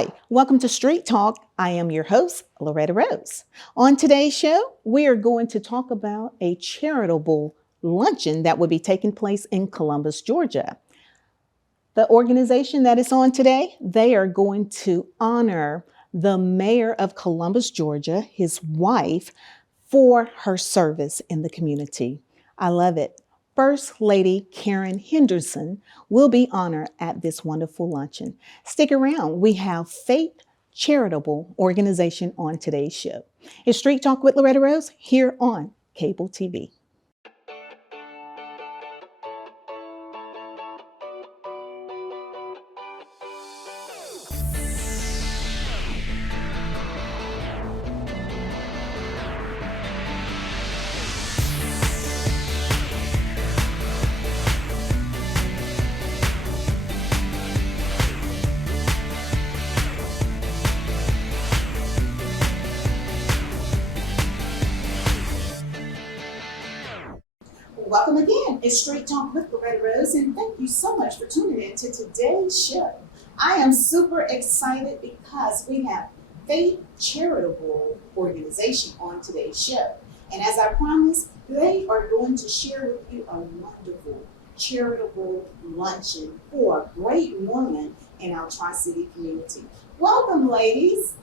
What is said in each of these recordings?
Hi, welcome to Street Talk. I am your host, Loretta Rose. On today's show, we are going to talk about a charitable luncheon that will be taking place in Columbus, Georgia. The organization that is on today, they are going to honor the mayor of Columbus, Georgia, his wife, for her service in the community. I love it. First Lady Karon Henderson will be honored at this wonderful luncheon. Stick around. We have F.A.I.T.H Charitable Organization on today's show. It's Street Talk with Loretta Rose here on Cable TV. Welcome again. It's Street Talk with Loretta Rose, and thank you so much for tuning in to today's show. I am super excited because we have F.A.I.T.H Charitable Organization on today's show. And as I promised, they are going to share with you a wonderful charitable luncheon for a great woman in our Tri-City community. Welcome, ladies.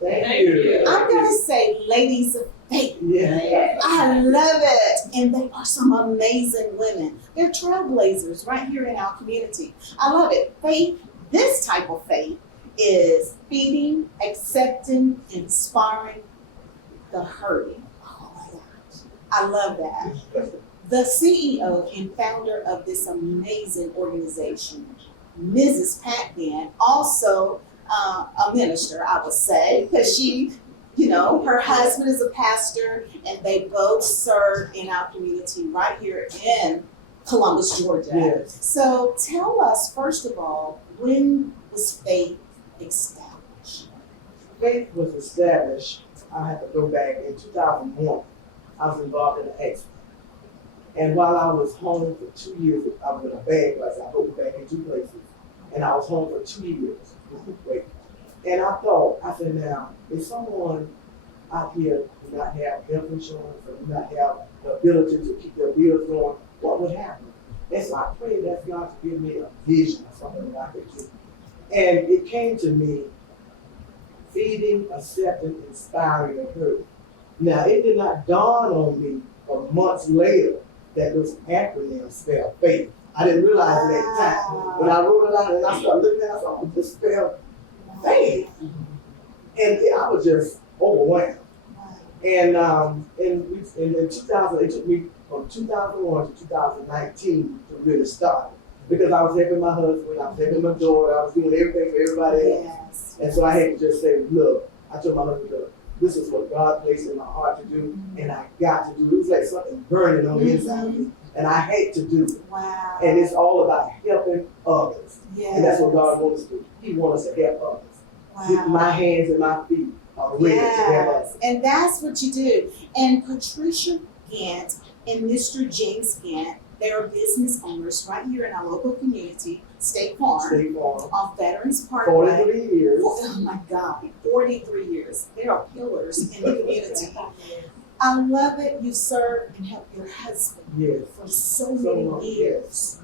Thank you. I'm going to say ladies of faith. Yeah. I love it. And they are some amazing women. They're trailblazers right here in our community. I love it. Faith, this type of faith is feeding, accepting, inspiring the hurting. Oh my gosh. I love that. The CEO and founder of this amazing organization, Mrs. Pat Gant, also a minister, I would say, because she, her husband is a pastor, and they both serve in our community right here in Columbus, Georgia. Yes. So tell us, first of all, when was F.A.I.T.H established? F.A.I.T.H was established, I have to go back, in 2001. I was involved in an accident. And while I was home for 2 years, I was in a bad place. I go back in 2 places. And I was home for 2 years. And I said, now, if someone out here do not have health insurance or do not have the ability to keep their bills going, what would happen? And so I prayed that God to give me a vision or something that I could do. And it came to me, feeding, accepting, inspiring, and hurting. Now, it did not dawn on me for months later that those acronyms spell faith. I didn't realize it at the time. When I wrote it out and I started looking at it, I said, oh, this spell faith. And I was just overwhelmed. And in 2000, it took me from 2001 to 2019 to really start. Because I was helping my husband, I was helping my daughter, I was doing everything for everybody else. Yes. And so I had to just say, look, I told my husband, look, this is what God placed in my heart to do, and I got to do it. It was like something burning on the inside of me, and I had to do it. Wow. And it's all about helping others. Yes. And that's what God wants us to do. He wants us to help others. Wow. My hands and my feet are ready to help others. And that's what you do. And Patricia Gant and Mr. James Gant, they're business owners right here in our local community, State Farm, on Veterans Parkway. 43 years. Oh my God, 43 years. They are pillars in the community. I love it. You serve and help your husband for so many years.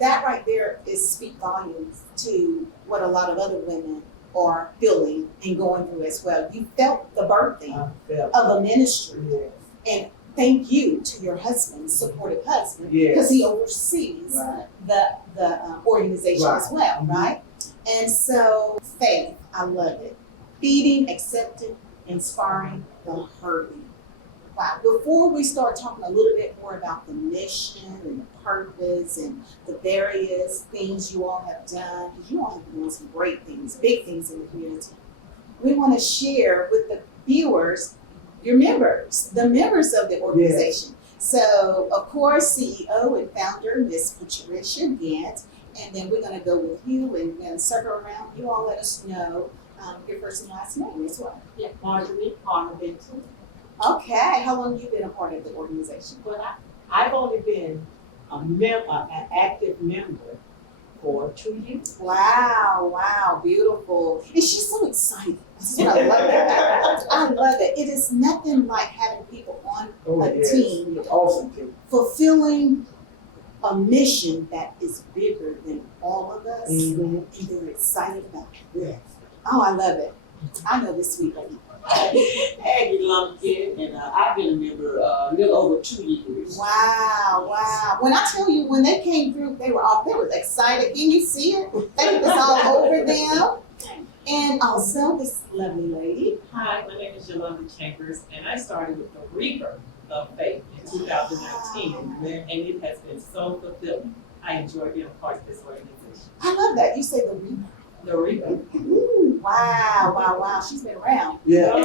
That right there is speak volumes to what a lot of other women are feeling and going through as well. You felt the birthing of a ministry. Yes. And thank you to your husband, supportive husband, Yes. because he oversees the organization as well, Mm-hmm. right? And so faith, I love it. Feeding, accepting, inspiring the hurting. Wow. Before we start talking a little bit more about the mission and the purpose and the various things you all have done, because you all have done some great things, big things in the community, we want to share with the viewers your members, the members of the organization. Yes. So, of course, CEO and founder, Miss Patricia Gant, and then we're going to go with you and circle around. You all let us know your first and last name as well. Yeah, Marjorie Benson. Okay, how long have you been a part of the organization? Well, I've only been an active member for 2 years. Wow, beautiful. And she's so excited. I love that. I love it. It is nothing like having people on a team, It's awesome team. fulfilling a mission that is bigger than all of us, Mm-hmm. and they're excited about it. Yes. Oh, I love it. I know this sweet lady. Aggie Lumpkin, and I've been a member a little over 2 years. Wow. When I tell you, when they came through, they were excited. Can you see it? They was all over them. And also this lovely lady. Hi, my name is Yolanda Chambers, and I started with the Reaper of Faith in 2019, and it has been so fulfilling. I enjoy being a part of this organization. I love that. You say the Reaper. The Reaper. Ooh, wow. She's been around. Yeah. And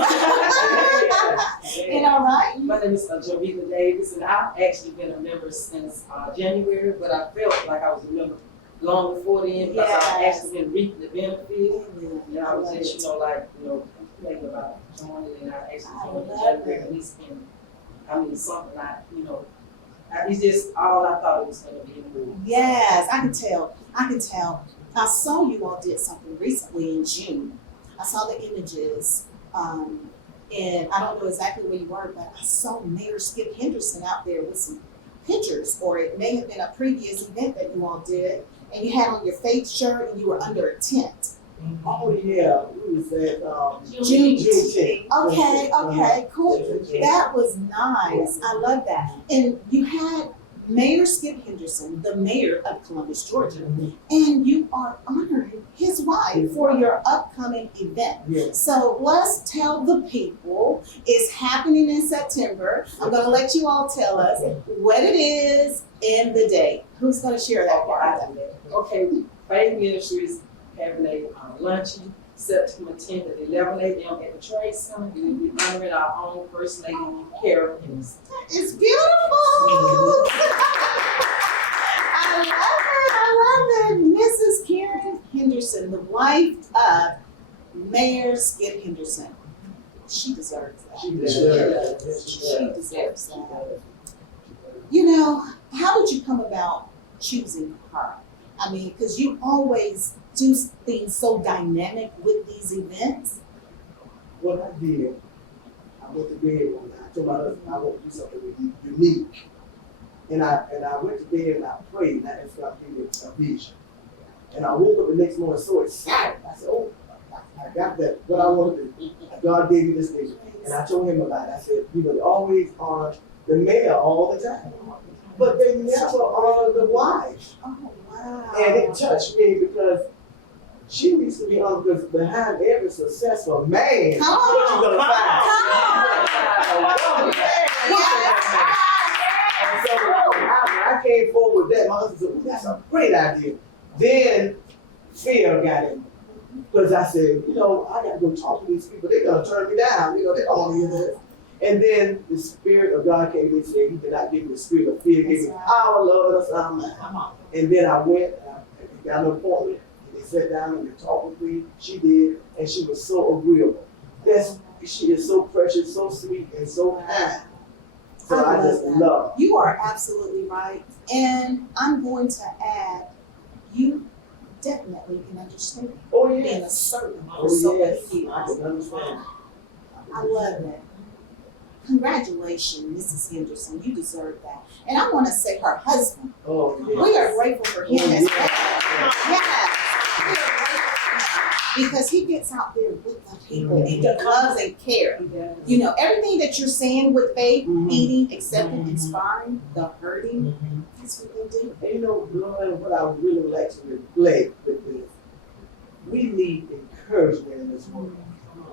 all right. My name is Jovita Davis, and I've actually been a member since January, but I felt like I was a member long before then because I've actually been reaping the benefits. And I was just, thinking about joining, and I actually joined in January, and it's been, something it's just all I thought it was going to be. Yes, I can tell. I saw you all did something recently in June. I saw the images, and I don't know exactly where you were, but I saw Mayor Skip Henderson out there with some pictures, or it may have been a previous event that you all did, and you had on your F.A.I.T.H shirt and you were under a tent. Oh yeah, we was at Juneteenth. Juneteenth. Okay, cool. That was nice. I love that. And you had Mayor Skip Henderson, the mayor of Columbus, Georgia, and you are honoring his wife for your upcoming event. Yes. So let's tell the people it's happening in September. I'm going to let you all tell us what it is and the date. Who's going to share that part? Okay, F.A.I.T.H Ministries having a luncheon September 10th at 11 a.m. at the Trade Center. We will be honoring our own First Lady, Karon Henderson. It's beautiful. I love it. Mrs. Karon Henderson, the wife of Mayor Skip Henderson. She deserves that. She deserves She deserves that. You know, how did you come about choosing her? I mean, because you always do things so dynamic with these events. What I did, I went to bed one night. I told my husband I want to do something unique. And I went to bed and I prayed, and I asked God to give me a vision. And I woke up the next morning so excited. I said, oh, I got that, what I want to do. God gave me this vision. And I told him about it. I said, they always honor the mayor all the time. But they never honor the wife. Oh, wow. And it touched me because she needs to be honored, because behind every successful man, Come what you on. gonna find? Come on. And so when I came forward with that, my husband said, "Ooh, that's a great idea." Then fear got in me. Because I said, I got to go talk to these people. They're going to turn me down. They don't want to hear this. And then the Spirit of God came and said, He did not give me the spirit of fear. He gave me power, love, and a sound mind. And then I went, and I got an appointment. And they sat down and they talked with me. She did. And she was so agreeable. She is so precious, so sweet, and so kind. So I just love her. You are absolutely right. And I'm going to add, you definitely can understand Oh, being yes. assertive Oh, for so many yes. people. I can understand. I love that. Congratulations, Mrs. Henderson. You deserve that. And I want to say her husband. Oh, yes. We are grateful for him Oh, as yes. well. Yes. We are grateful for him because he gets out there with the people and he loves and cares. Everything that you're saying with faith, eating, accepting, inspiring, the hurting, that's what they do. And Lord, what I would really like to reflect with this, we need encouragement in this world.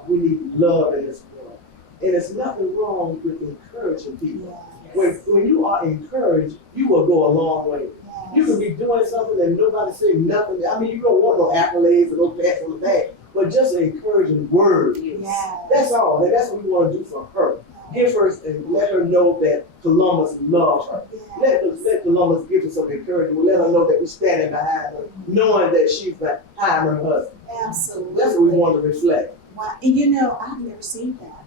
We need love in this world. And there's nothing wrong with encouraging people. When you are encouraged, you will go a long way. You can be doing something and nobody say nothing. I mean, you don't want no accolades or no pats on the back, but just an encouraging word. Yes. That's all. And that's what we want to do for her. Give her and let her know that Columbus loves her. Let Columbus give her some encouragement. Let her know that we're standing behind her, knowing that she's behind her husband. Absolutely. That's what we want to reflect. Wow. And I've never seen that.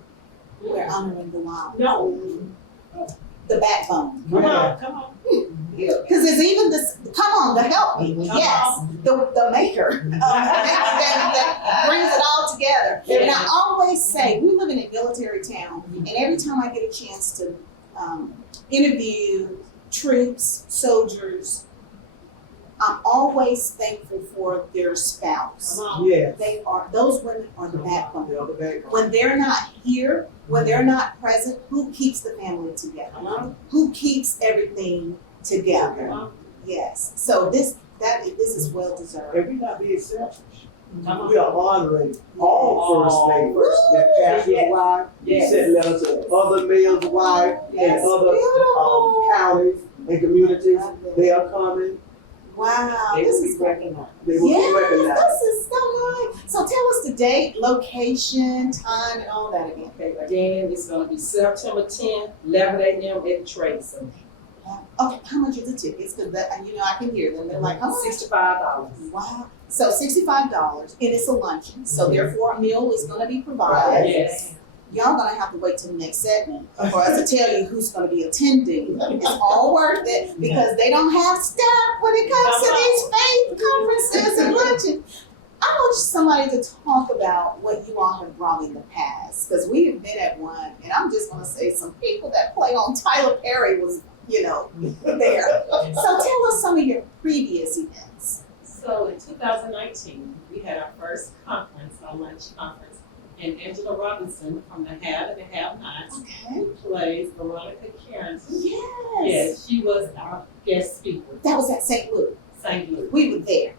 We're honoring the wild. No. The backbone. Come on. Because it's even this, come on, to help me. Yes, the maker that brings it all together. And I always say, we live in a military town, and every time I get a chance to interview troops, soldiers, I'm always thankful for their spouse. Yes. Those women are the backbone. They're the backbone. When they're not here, when they're not present, who keeps the family together? Who keeps everything together? Yes. So this is well deserved. And we not being selfish. We are honoring all first ladies. That pastor's wife, we sent letters to other mayor's wife and other counties and communities. They are coming. Wow, They this will is be recognized. They will be recognized. This is so nice. So tell us the date, location, time, and all that again. Okay, again, it's gonna be September 10th, 11 a.m. at the Trade Center. Okay, how much are the tickets? Because I can hear them. They're like, how much? $65. Wow. So $65, and it's a luncheon. So therefore, a meal is going to be provided. Yes. Y'all gonna have to wait till the next segment for us to tell you who's gonna be attending. It's all worth it because they don't have staff when it comes to these faith conferences and luncheons. I want somebody to talk about what you all have brought in the past, because we have been at one, and I'm just gonna say some people that play on Tyler Perry was, there. So tell us some of your previous events. So in 2019, we had our first conference, our lunch conference, and Angela Robinson from the Have and the Have Nots Okay. plays Veronica Carrington. Yes. Yes, she was our guest speaker. That was at St. Louis. St. Louis. We were there.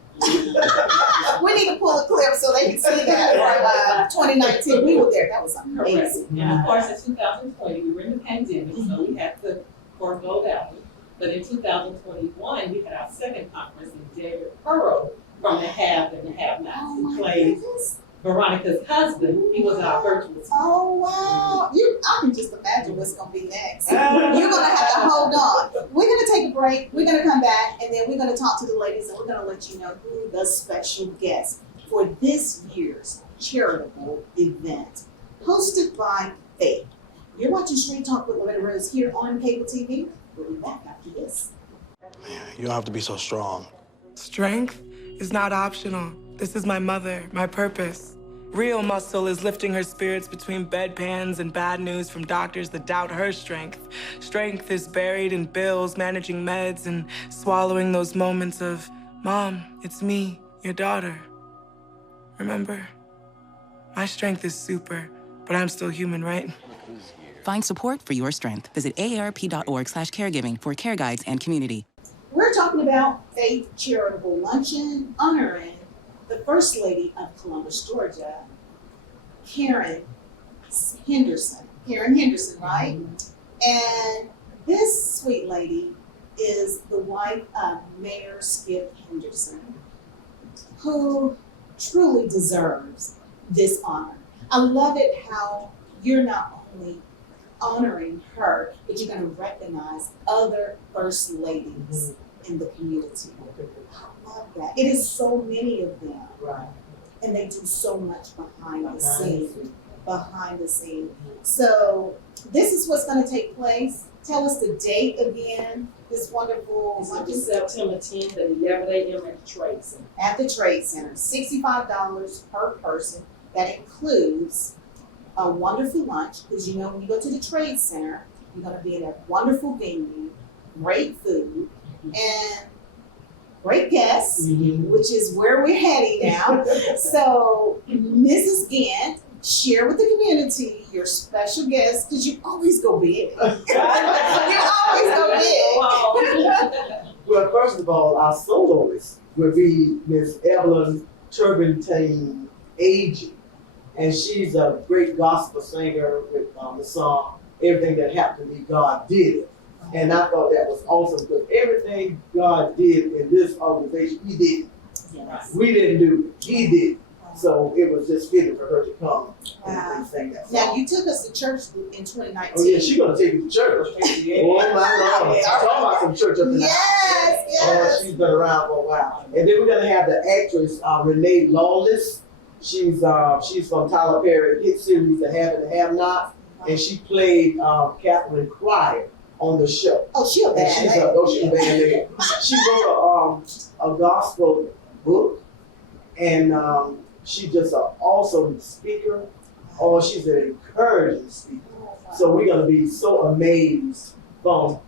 We need to pull a clip so they can see that from 2019. We were there. That was Correct. amazing. And of course, in 2020, we were in the pandemic, so we had to forego that one. But in 2021, we had our second conference, and David Pearl from the Have and the Have Nots, Oh who my plays goodness. Veronica's husband. He was our virtual speaker. Oh wow. I can just imagine what's gonna be next. You're gonna have to hold on. We're gonna take a break. We're gonna come back, and then we're gonna talk to the ladies, and we're gonna let you know who the special guest for this year's charitable event, hosted by F.A.I.T.H. You're watching Straight Talk with Loretta Rose here on cable TV. We'll be back after this. You don't have to be so strong. Strength is not optional. This is my mother, my purpose. Real muscle is lifting her spirits between bedpans and bad news from doctors that doubt her strength. Strength is buried in bills, managing meds, and swallowing those moments of, Mom, it's me, your daughter. Remember? My strength is super, but I'm still human, right? Find support for your strength. Visit aarp.org/caregiving for care guides and community. We're talking about F.A.I.T.H. Charitable Luncheon, honoring the First Lady of Columbus, Georgia, Karon Henderson. Karon Henderson, right? And this sweet lady is the wife of Mayor Skip Henderson, who truly deserves this honor. I love it how you're not only honoring her, but you're going to recognize other First Ladies in the community. I love that. It is so many of them. Right. And they do so much behind the scene. Behind the scene. So this is what's going to take place. Tell us the date again. This wonderful It's gonna be September 10th at 11 a.m. at the Trade Center. at the Trade Center. $65 per person. That includes a wonderful lunch, because you know when you go to the Trade Center, you're going to be in a wonderful venue, great food, and great guests, which is where we're heading now. So, Mrs. Gant, share with the community your special guests, because you always go big. You always go big. Well, first of all, our soloist will be Miss Evelyn Turrentine-Agee. And she's a great gospel singer with the song, Everything That Happened to Me, God Did It. And I thought that was awesome, because everything God did in this organization, He did. Yes. We didn't do it, He did. So it was just fitting for her to come Wow. and sing that Now, song. you took us to church in 2019. Oh yeah, she's gonna take you to church. Oh my Lord. Talk about some church up in the Yes, Oh, yes. she's been around for a while. And then we're gonna have the actress Renèe Lawless. She's from Tyler Perry hit series The Have and the Have Not, and she played Catherine Cryer on the show. Oh, she a And bad she's lady. she's a bad lady. She wrote a gospel book, and she's just an awesome speaker. Oh, she's an encouraging speaker. So we're gonna be so amazed. To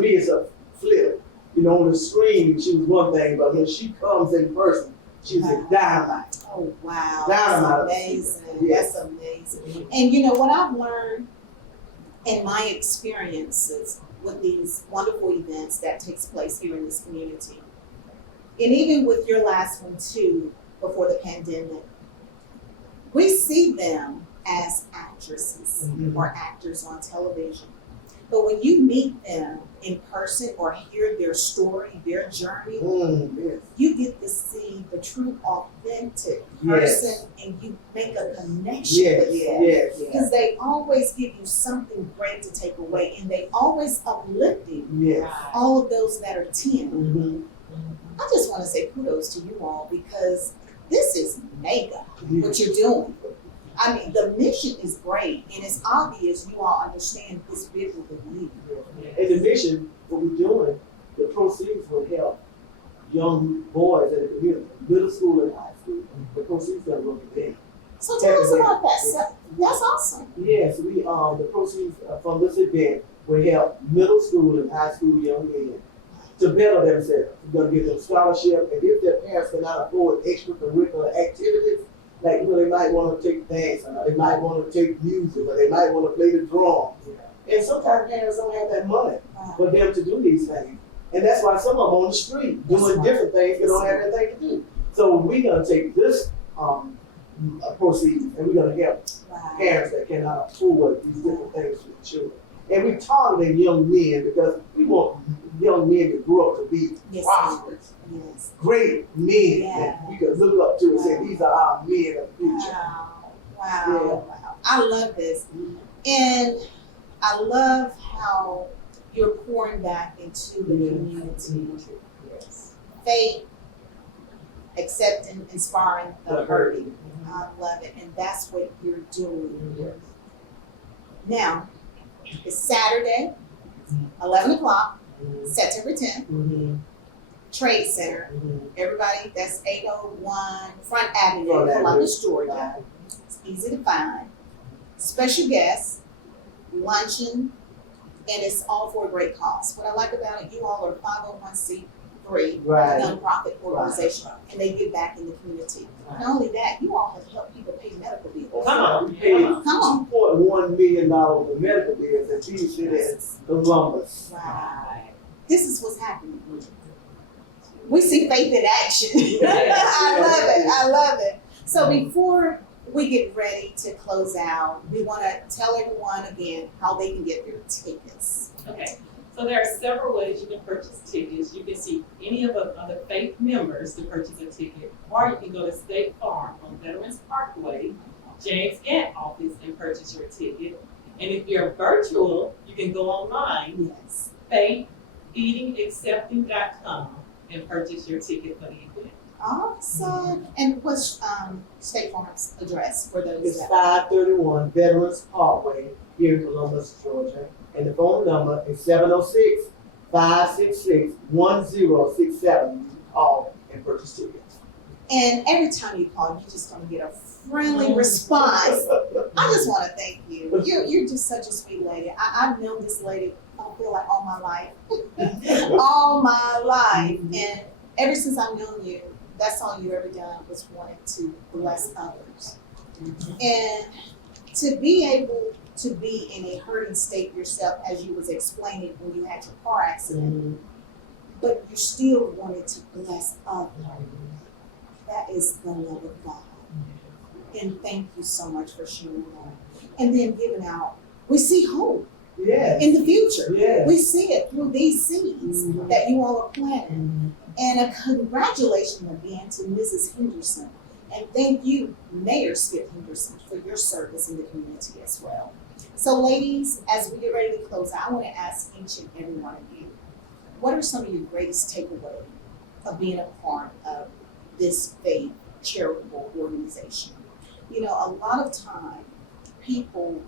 me, it's a flip. You know, on the screen, she was one thing, but when she comes in person, she's a dynamite. Oh, wow. Dynamite. That's amazing. Yes. That's amazing. And you know what I've learned in my experiences with these wonderful events that takes place here in this community, and even with your last one too, before the pandemic, we see them as actresses or actors on television. But when you meet them in person or hear their story, their journey, Yes. you get to see the true, authentic person, and you make a connection with them. Yes. Because they always give you something great to take away, and they always uplifting Yes. all of those that are 10. Mm-hmm. I just want to say kudos to you all, because this is mega, what you're doing. I mean, the mission is great, and it's obvious you all understand this biblical need. And the mission, what we're doing, the proceeds will help young boys in the community, middle school and high school. The proceeds are going to be there. So tell us about that. So, that's awesome. Yes, we the proceeds from this event will help middle school and high school young men to better themselves. We're going to give them scholarship, and if their parents cannot afford extracurricular activities, like, you know, they might want to take dance, or they might want to take music, or they might want to play the drums. And sometimes parents don't have that money for them to do these things. And that's why some of them on the street doing different things because they don't have anything to do. So we're going to take this proceeds, and we're going to help parents that cannot afford these different things for the children. And we target young men because we want young men to grow up to be prosperous, great men that we can look up to and say, these are our men of the future. Wow. I love this. And I love how you're pouring back into the community. Faith, accepting, inspiring the hurting. I love it. And that's what you're doing. Now, it's Saturday, 11 o'clock, September 10th, Trade Center. Everybody, that's 801 Front Avenue, Columbus, Georgia. It's easy to find. Special guests, luncheon, and it's all for a great cause. What I like about it, you all are 501c3 nonprofit organization, and they give back in the community. Not only that, you all have helped people pay medical bills. Come on, we paid $2.1 million in medical bills at these cities in Columbus. Wow. This is what's happening. We see faith in action. I love it. So before we get ready to close out, we want to tell everyone again how they can get their tickets. Okay, so there are several ways you can purchase tickets. You can see any of the other F.A.I.T.H members to purchase a ticket, or you can go to State Farm on Veterans Parkway, James Gant office, and purchase your ticket. And if you're virtual, you can go online, F.A.I.T.H.feedingaccepting.com, and purchase your ticket for the event. Awesome. And what's State Farm's address for those? It's 531 Veterans Parkway here in Columbus, Georgia. And the phone number is 706-566-1067. You can call and purchase tickets. And every time you call, you're just going to get a friendly response. I just want to thank you. You're just such a sweet lady. I've known this lady, I feel like all my life. All my life. And ever since I've known you, that's all you ever done was wanted to bless others. And to be able to be in a hurting state yourself, as you was explaining when you had your car accident, but you still wanted to bless others. That is the love of God. And thank you so much for sharing that. And then giving out, we see hope in the future. We see it through these seeds that you all are planting. And a congratulations again to Mrs. Henderson. And thank you, Mayor Skip Henderson, for your service in the community as well. So ladies, as we get ready to close out, I want to ask each and every one of you, what are some of your greatest takeaways of being a part of this F.A.I.T.H charitable organization? You know, a lot of time people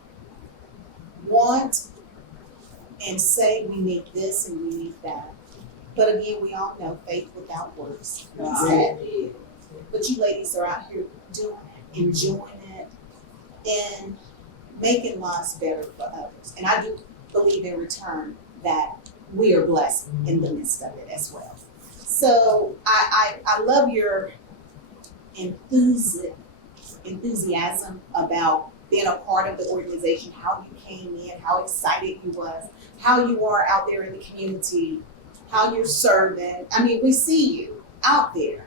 want and say we need this and we need that. But again, we all know faith without works is dead. But you ladies are out here doing it, enjoying it, and making lives better for others. And I do believe in return that we are blessed in the midst of it as well. So I love your enthusiasm about being a part of the organization, how you came in, how excited you was, how you are out there in the community, how you're serving. I mean, we see you out there.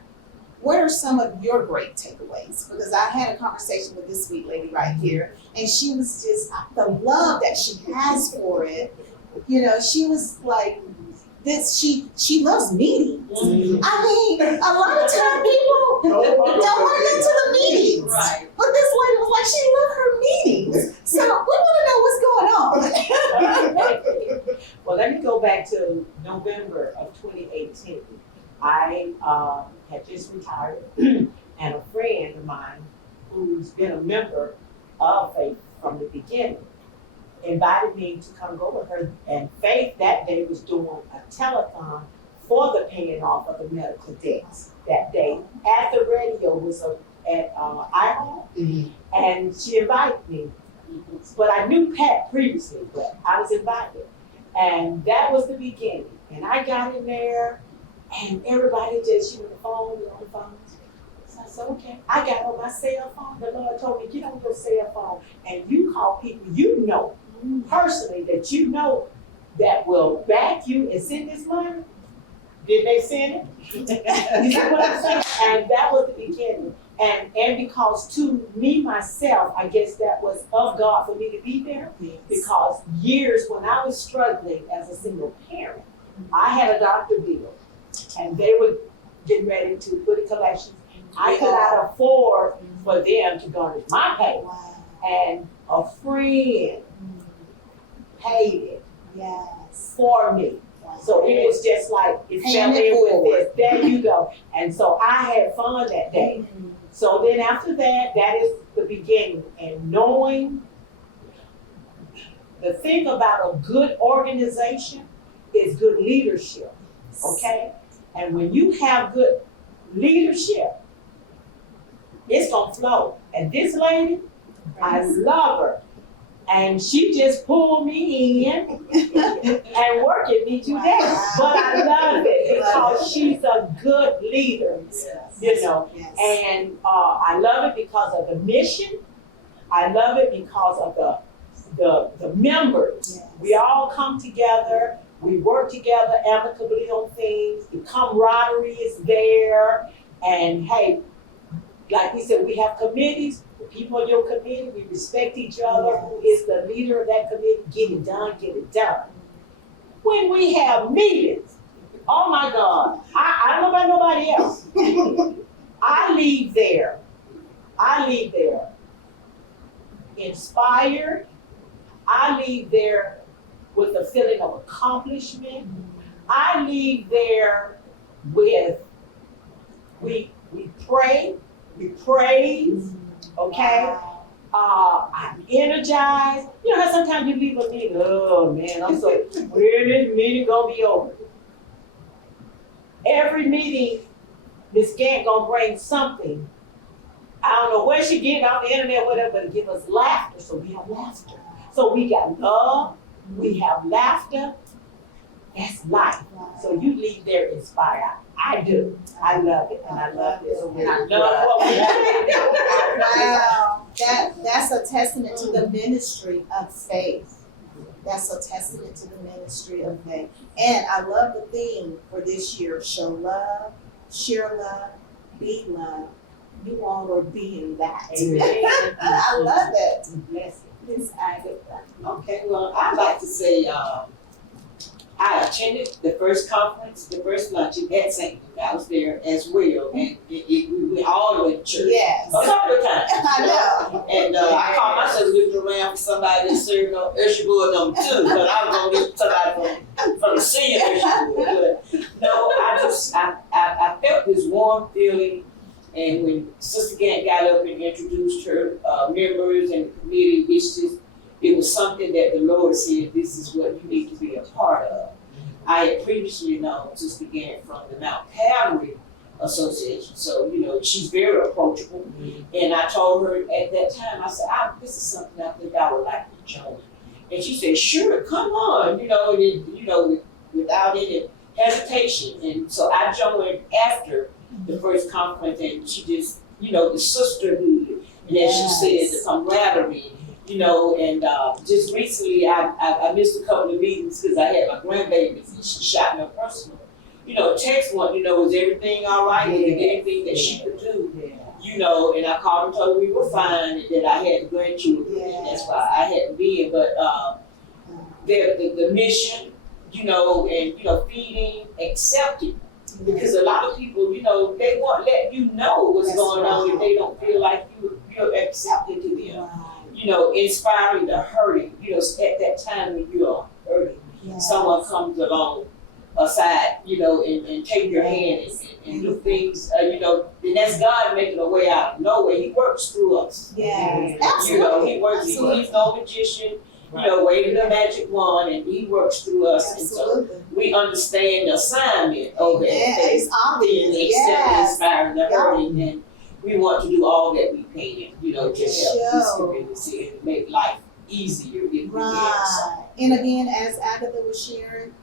What are some of your great takeaways? Because I had a conversation with this sweet lady right here, and she was just, the love that she has for it, you know, she was like, this, she loves meetings. I mean, a lot of times people don't want to go to the meetings. Right. But this lady was like, she loved her meetings. So we want to know what's going on. Well, let me go back to November of 2018. I had just retired, and a friend of mine who's been a member of Faith from the beginning invited me to come go with her. And Faith that day was doing a telethon for the paying off of the medical debts that day. At the radio was at I-Hall, and she invited me. But I knew Pat previously, but I was invited. And that was the beginning. And I got in there, and everybody just, on the phone. So I said, okay. I got on my cell phone. The Lord told me, get on your cell phone, and you call people you know personally that you know that will back you and send this money. Did they send it? You see what I'm saying? And that was the beginning. And because to me, myself, I guess that was of God for me to be there. Yes. Because years when I was struggling as a single parent, I had a doctor bill, and they were getting ready to put in collections. I could not afford for them to garnish my pay. Wow. And a friend paid it for me. So it was just like, it fell in with this. There you go. And so I had fun that day. So then after that, that is the beginning. And knowing the thing about a good organization is good leadership, okay? And when you have good leadership, it's gonna flow. And this lady, I love her. And she just pulled me in and working me to death. But I love it because she's a good leader, you know. And I love it because of the mission. I love it because of the members. We all come together. We work together amicably on things. The camaraderie is there. And hey, like we said, we have committees. People on your committee, we respect each other. Who is the leader of that committee? Get it done, get it done. When we have meetings, oh my God, I don't know about nobody else. I leave there inspired. I leave there with a feeling of accomplishment. I leave there with, we pray, we praise. Okay, I'm energized. You know how sometimes you leave a meeting, oh man, I'm so, when this meeting gonna be over? Every meeting, Miss Gant gonna bring something. I don't know where she get it off the internet, whatever, but give us laughter, so we have laughter. So we got love, we have laughter, that's life. So you leave there inspired. I do. I love it, and I love this. And I love what we Wow, that's a testament to the ministry of faith. That's a testament to the ministry of faith. And I love the theme for this year: show love, share love, be love. You all are being that. Amen. I love it. Yes. Miss Agatha. Okay, well, I'd like to say I attended the first conference, the first luncheon at St. Luke. I was there as well, and we went all the way to church. Yes. A couple of times. I know. And I caught myself looking around for somebody to serve usher board number 2, but I was going to get somebody from the senior usher board. But no, I felt this warm feeling, and when Sister Gant got up and introduced her members and the committee, it's just, it was something that the Lord said, this is what you need to be a part of. I had previously known Sister Gant from the Mount Calvary Association, so she's very approachable. And I told her at that time, I said, this is something I think I would like to join. And she said, sure, come on, without any hesitation. And so I joined after the first conference, and she just, the sisterhood, and as she said, the camaraderie, and just recently I missed a couple of meetings because I had my grandbabies, and she shot me a personal, text one, was everything all right? Was there anything that she could do? And I called and told her we were fine, and that I had grandchildren, and that's why I hadn't been. But the mission, and feeding, accepting, because a lot of people, they won't let you know what's going on if they don't feel like you're accepting to them. Inspiring the hurting, at that time when you are hurting, someone comes along aside, and take your hand and do things, and that's God making a way out of no way. He works through us. Absolutely. He works, he's no magician, waving the magic wand, and he works through us. Absolutely. And so we understand the assignment of it. It's obvious. Accepting, inspiring the hurting, and we want to do all that we can, to help this community and make life easier if we can. So. And again, as Agatha was sharing,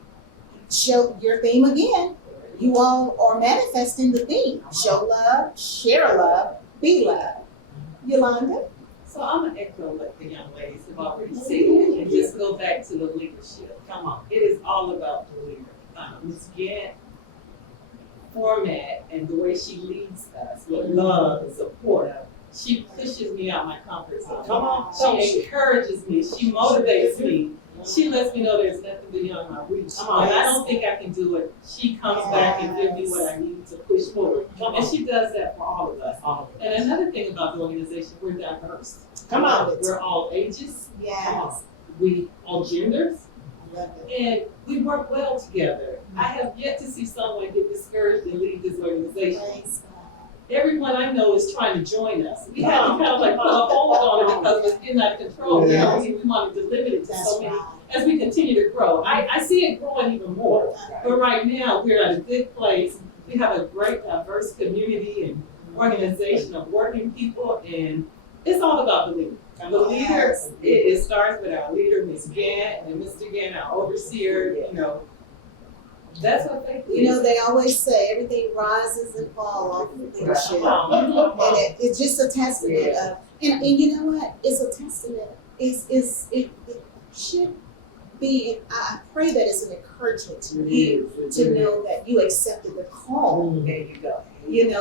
show your theme again. You all are manifesting the theme. Show love, share love, be love. Yolanda? So I'm gonna echo what the young ladies have already said and just go back to the leadership. Come on, it is all about the leader. Ms. Gant format and the way she leads us with love and support. She pushes me out my comfort zone. Come on. She encourages me. She motivates me. She lets me know there's nothing beyond my reach. And I don't think I can do it. She comes back and gives me what I need to push forward. And she does that for all of us. And another thing about the organization, we're diverse. Come on. We're all ages. Yes. We all genders. And we work well together. I have yet to see someone get discouraged and leave this organization. Everyone I know is trying to join us. We had to kind of like put a hold on it because it's getting out of control. We wanted to limit it to so many as we continue to grow. I see it growing even more. But right now, we're at a good place. We have a great, diverse community and organization of working people, and it's all about the leader. The leader, it starts with our leader, Ms. Gant, and Mr. Gant, our overseer, That's what they do. They always say everything rises and falls off of leadership. And it's just a testament of, and you know what? It's a testament. It should be, and I pray that it's an encouragement to you to know that you accepted the call. There you go.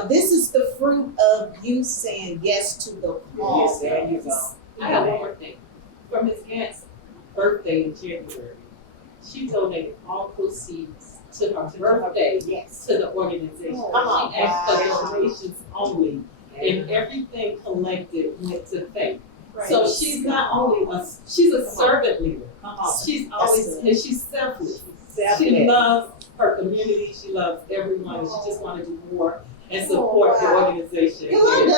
This is the fruit of you saying yes to the call. Yes, there you go. I have one more thing. For Ms. Gant's birthday in January, she donated all proceeds to her birthday to the organization. She asked for donations only, and everything collected went to F.A.I.T.H. So she's not only she's a servant leader. She's always, and she's selfless. She loves her community. She loves everyone. And she just wanted to do more and support the organization. Yolanda,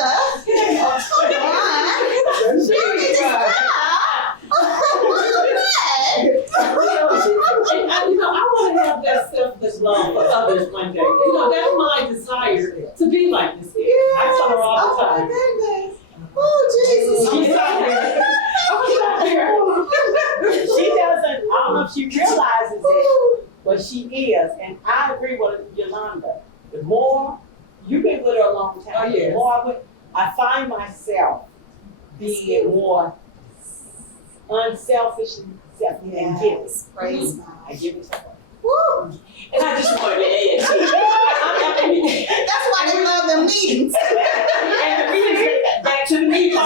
I want to have that selfless love for others one day. That's my desire to be like this kid. I tell her all the time. Oh, Jesus. She's out here. She doesn't, I don't know if she realizes it, but she is. And I agree with Yolanda. The more, you've been with her a long time. The more I find myself being more unselfish and giving. Praise God. I give it to her. Woo. And I just wanted to add, That's why they love them meetings. and the reason, back to the meetings,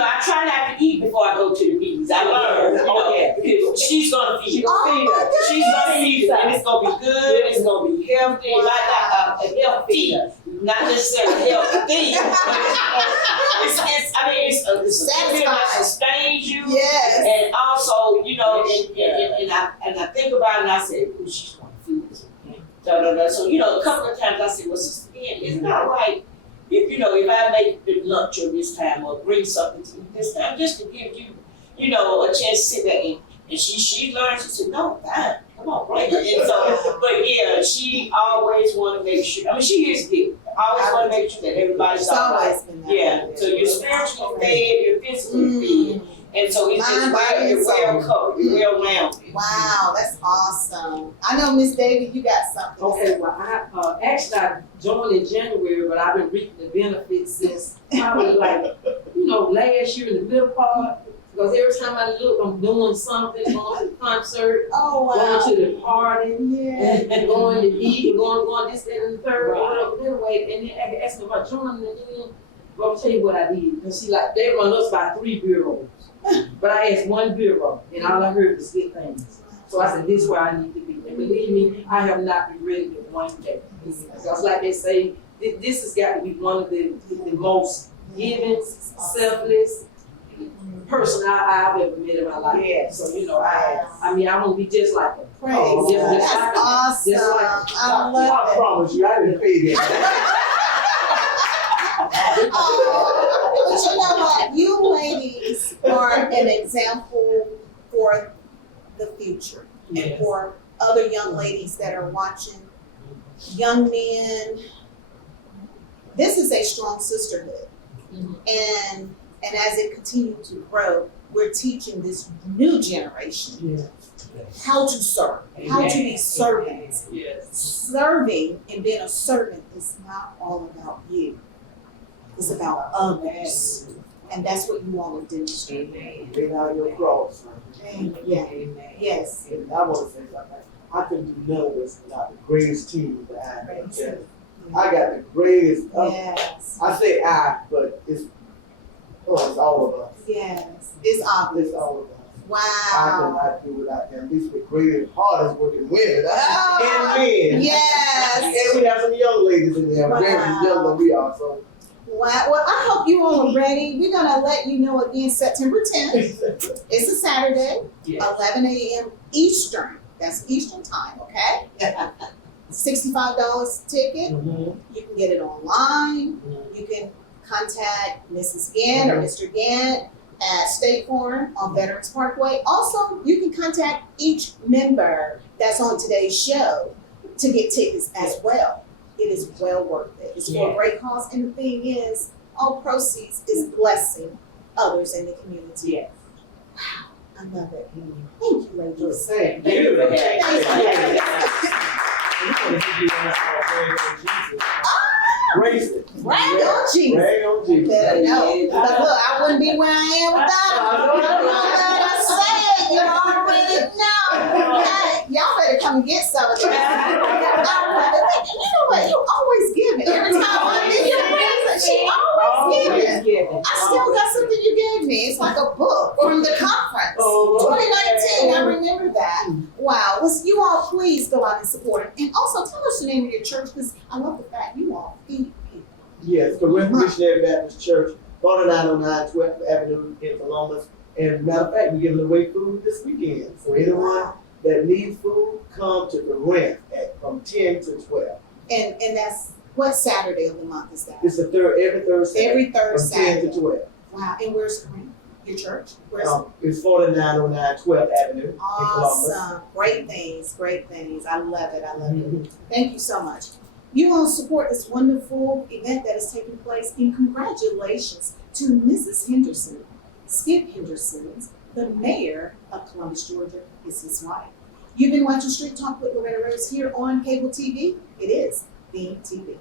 I try not to eat before I go to the meetings. I learn, because she's gonna feed us. She's gonna feed us, and it's gonna be good. It's gonna be healthy, healthy, not necessarily healthy. It's something that sustains you. Yes. And also, and I think about it, and I said, "Ooh, she's gonna feed us." So a couple of times I said, "Well, Sister Gant, it's not right if I make the lunch or this time or bring something to you this time, just to give you you know, a chance to sit back and she learned. She said, "No, fine, come on, right." And so, but yeah, she always want to make sure. I mean, she is good. Always want to make sure that everybody's It's all right. always been that. Yeah. So you're spiritually fed, you're physically fed, and so it's just Mind, body, you're and well soul. covered, you're well rounded. Wow, that's awesome. I know, Miss David, you got something. Okay, well, I joined in January, but I've been reaping the benefits since probably like, last year in the middle part. Because every time I look, I'm doing something, going to the concert, Oh, wow. going to the party, Yeah. and going to eat, and going this, that, and the third, whatever. Anyway, and then I asked me about joining, and then, well, I'll tell you what I did. Because see, like, they run us by 3 bureaus. But I asked 1 bureau, and all I heard was good things. So I said, this is where I need to be. And believe me, I have not regretted it one day. Because like they say, this has got to be one of the most giving, selfless person I've ever met in my life. Yes. So, I mean, I won't be just like a Praise just God. like That's a- awesome. just like I love I it. promise you, I didn't pay that. Oh, but you know what? You ladies are an example for the future and Yes. for other young ladies that are watching, young men. This is a strong sisterhood. And as it continues to grow, we're teaching this new generation how to serve, how to be servants. Yes. Serving and being a servant is not all about you. It's about others. And that's what you all are demonstrating. Lay down your cross. Yeah. Yes. And I want to say something. I couldn't do none of this without the greatest team that I have. I got the greatest. Yes. I say I, but it's all of us. Yes. It's obvious. It's all of us. I Wow. cannot do without them. These are the greatest, hardest working women Ah, and men. Yes. And we have some young ladies in there, very Wow. younger than we are. So Wow. Well, I hope you all are ready. We're going to let you know again September 10th. It's a Saturday, 11 a.m. Eastern. That's Eastern time, okay? $65 ticket. You can get it online. You can contact Mrs. Gant or Mr. Gant at State Farm on Veterans Parkway. Also, you can contact each member that's on today's show to get tickets as well. It is well worth it. It's for a great cause, and the thing is, all proceeds is blessing others in the community. Yes. Wow, I love it. Thank you, ladies. just saying. Thank you for having Thank us. Grace it. Brag on Jesus. Brag on Jesus. No, but look, I wouldn't be where I am without him. I say it, you already know. Hey, y'all better come and get some of that. You know what? You always give it. Every time I meet your present, she always give it. I still got something you gave me. It's like a book from the conference. 2019, I remember that. Wow. Well, you all please go out and support it. And also tell us the name of your church, because I love the fact you all feed people. Yes, the West Missionary Baptist Church, 4909 12th Avenue in Columbus. And matter of fact, we're giving away food this weekend. So anyone that needs food, come to the rent from 10 to 12. And that's what Saturday of the month is that? It's the every third Saturday. Every third from Saturday. 10 to 12. Wow. And where's the rent? Your church? Where's It's 4909 12th Avenue in Columbus. awesome. Great things, great things. I love it. I love it. Thank you so much. You all support this wonderful event that is taking place, and congratulations to Mrs. Henderson. Skip Henderson, the mayor of Columbus, Georgia, is his wife. You've been watching Street Talk with Loretta Rose here on cable TV. It is Beam TV.